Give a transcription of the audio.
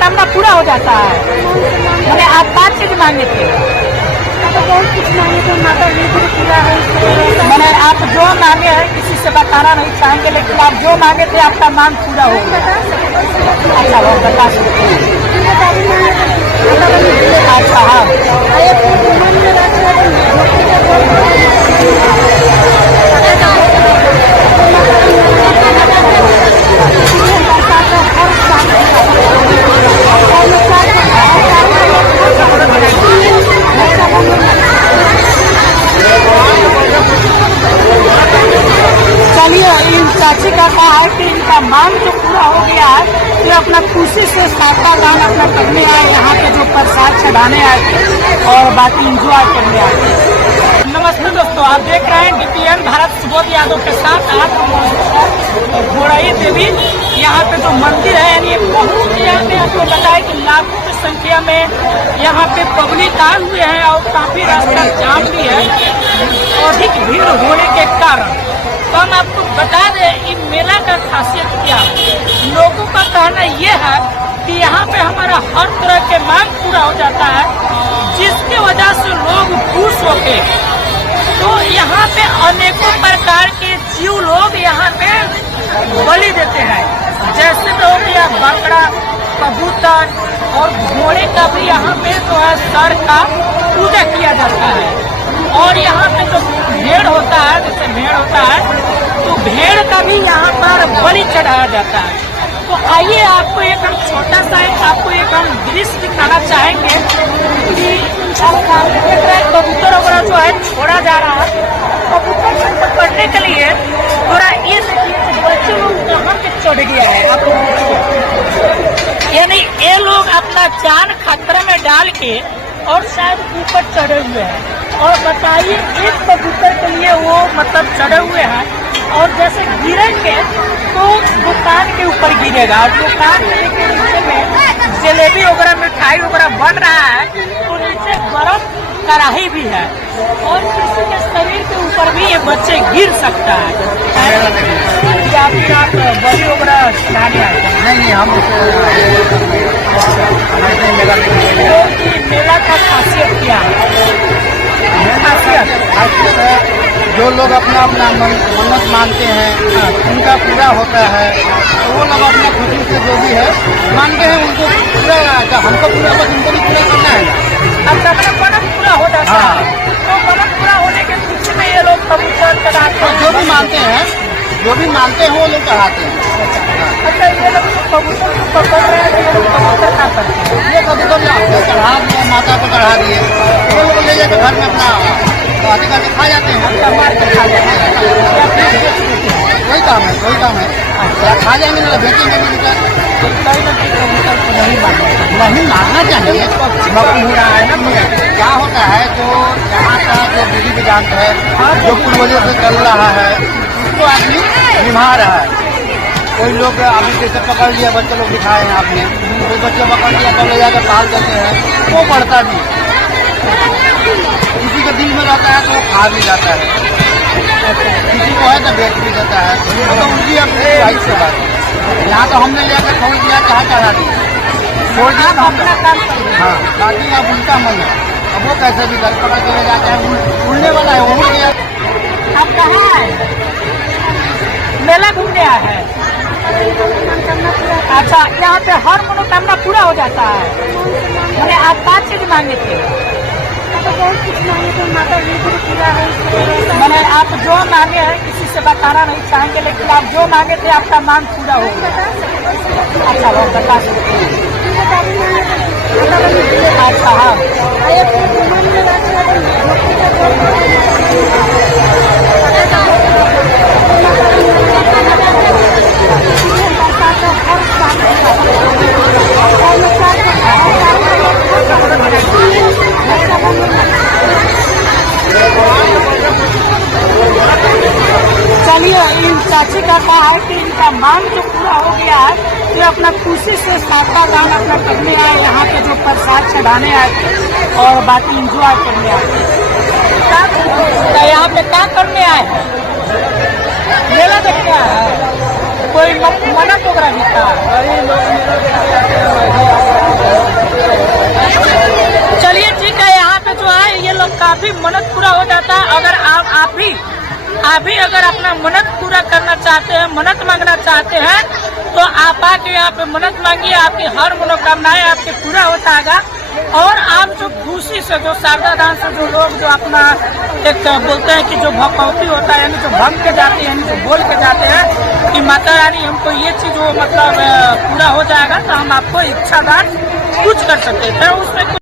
मनोकामना पूरा हो जाता है। मैंने आप 5 चीज मांगे थे, बहुत कुछ मांगे थे माता जी पूरा है। मैंने आप जो मांगे हैं किसी से बताना नहीं चाहेंगे, लेकिन आप जो मांगे थे आपका मांग पूरा हो गया। अच्छा वो बता सकते हैं। अच्छा हाँ चलिए, इन चाची का कहा है कि इनका मांग जो पूरा हो गया है, ये अपना खुशी से सातवा दान अपना करने आए, यहाँ पे जो प्रसाद चढ़ाने आए थे और बाकी इंजॉय करने आए थे। नमस्ते दोस्तों, आप देख रहे हैं DPN भारत सुबोध यादव के साथ आज घोड़ाई देवी। यहाँ पे जो मंदिर है यानी बहुत यहाँ पे आपको बताया कि लाखों की संख्या में यहाँ पे पब्लिक आए हुए हैं और काफी रास्ता जाम भी है, अधिक भीड़ होने के कारण। तो हम आपको बता दें कि मेला का खासियत क्या है। लोगों का कहना यह है कि यहाँ पे हमारा हर तरह के मांग पूरा हो जाता है, जिसकी वजह से लोग खुश होके तो यहाँ पे अनेकों प्रकार के जीव लोग यहाँ पे बलि देते हैं। जैसे तो हो गया बकरा, कबूतर और घोड़े का भी यहाँ पे जो है सर का पूजा किया जाता है। और यहाँ पे जो भेड़ होता है, जैसे भेड़ होता है तो भेड़ का भी यहाँ पर बलि चढ़ाया जाता है। तो आइए आपको एक हम छोटा सा आपको एक हम दृश्य दिखाना चाहेंगे कि कबूतर वगैरह जो है छोड़ा जा रहा है। कबूतर को पकड़ने के लिए थोड़ा ये देखिए बच्चे लोग यहाँ पे चढ़ गया है, यानी ये लोग अपना जान खतरे में डाल के और शायद ऊपर चढ़े हुए हैं। और बताइए एक कबूतर के लिए वो मतलब चढ़े हुए हैं, और जैसे गिरेंगे तो दुकान के ऊपर गिरेगा। और दुकान के नीचे में जलेबी वगैरह मिठाई वगैरह बन रहा है, तो नीचे गरम कढ़ाई भी है और किसी के शरीर के ऊपर भी ये बच्चे गिर सकता है। या फिर आप बड़ी वगैरह चढ़ाने आए हैं? नहीं, हम मेला का खासियत क्या है? जो लोग अपना अपना मन्नत मानते हैं उनका पूरा होता है, तो वो लोग अपना खुशी से जो भी है मानते हैं उनको पूरा, हमको पूरा बस उनको भी पूरा करना है। अब अपना मनन पूरा हो जाता है, तो मनन पूरा होने के खुशी में ये लोग कबूतर चढ़ाते हैं। जो भी मानते हैं वो लोग चढ़ाते हैं। अच्छा, ये लोग कबूतर को पकड़ रहे हैं, ये लोग कबूतर क्या करते हैं? ये कबूतर चढ़ा दिया, माता को चढ़ा दिए, वो लोग ले जाकर घर में अपना आदि करके खा जाते हैं, मार के खा जाते हैं। वही काम है। या खा जाएंगे ना बेचेंगे भी कहीं ना कहीं कबूतर को नहीं मारना चाहिए। हो रहा है ना। क्या होता है, जो यहाँ का जो विधि विधान है, जो पूर्वजों से चल रहा है, उसको आदमी निभा रहा है। कोई लोग अभी जैसे पकड़ लिया, बच्चे लोग दिखाए हैं आपने, कोई बच्चे पकड़ लिया तो ले जाकर पाल देते हैं, वो पड़ता भी किसी के दिल में रहता है तो वो खा भी जाता है, किसी को है तो बेच भी देता है। तो उनकी अपनी भाई से बात है। यहाँ तो हमने ले जाकर छोड़ दिया, कहाँ चढ़ा दिया, छोड़ दिया तो अपना काम करेंगे। हाँ, बाकी अब उनका मन है, अब वो कैसे भी घर पकड़ के ले जाते हैं, उड़ने वाला है वो उड़ गया। अब कहाँ है? मेला घूमने आया है। अच्छा, यहाँ पे हर मनोकामना पूरा हो जाता है। मैंने आप 5 चीज मांगे थे, बहुत कुछ मांगे थे माता जी पूरा है। मैंने आप जो मांगे हैं किसी से बताना नहीं चाहेंगे, लेकिन आप जो मांगे थे आपका मांग पूरा हो गया। अच्छा वो बता सकते हैं। अच्छा हाँ चलिए, इन चाची का कहा है कि इनका मांग जो पूरा हो गया है, ये अपना खुशी से सातवा दान अपना करने आए, यहाँ पे जो प्रसाद चढ़ाने आए थे और बाकी इंजॉय करने आए थे। तो यहाँ पे क्या करने आए हैं? मेला देखने आए हैं? कोई मन्नत वगैरह भी था? आप भी अगर अपना मन्नत पूरा करना चाहते हैं, मन्नत मांगना चाहते हैं, तो आप आके यहाँ पे मन्नत मांगिए, आपकी हर मनोकामनाएं आपके पूरा होता है। और आप जो खुशी से, जो शारदा दान से जो लोग जो अपना एक बोलते हैं कि जो भगवती होता है, यानी जो भंग के जाते हैं, यानी जो बोल के जाते हैं कि माता रानी हमको ये चीज वो मतलब पूरा हो जाएगा, तो हम आपको इच्छा दान कुछ कर सकते हैं, उसमें